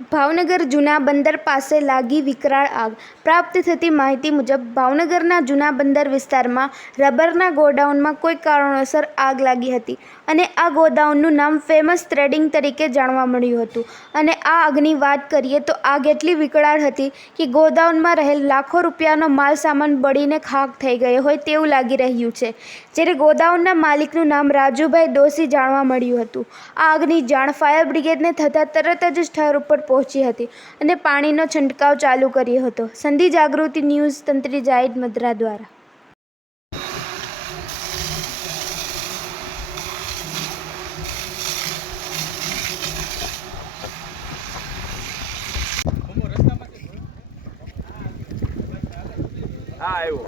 ભાવનગર જૂના બંદર પાસે લાગી વિકરાળ આગ. પ્રાપ્ત થતી માહિતી મુજબ ભાવનગરના જૂના બંદર વિસ્તારમાં રબરના ગોડાઉનમાં કોઈ કારણોસર આગ લાગી હતી અને આ ગોડાઉનનું નામ ફેમસ ટ્રેડિંગ તરીકે જાણવા મળ્યું હતું. અને આ આગની વાત કરીએ તો આગ એટલી વિકરાળ હતી કે ગોડાઉનમાં રહેલ લાખો રૂપિયાનો માલ સામાન બળીને ખાખ થઈ ગયો હોય તેવું લાગી રહ્યું છે. જ્યારે ગોડાઉનના માલિકનું નામ રાજુભાઈ દોશી જાણવા મળ્યું હતું. આ આગની જાણ ફાયર બ્રિગેડને થતાં તરત જ સ્થળ ઉપર પહોંચી હતી અને પાણીનો છંટકાવ ચાલુ કર્યો હતો. સંધિ જાગૃતિ ન્યૂઝ તંત્રી જાહિદ મદ્રા દ્વારા. હા આવ્યો.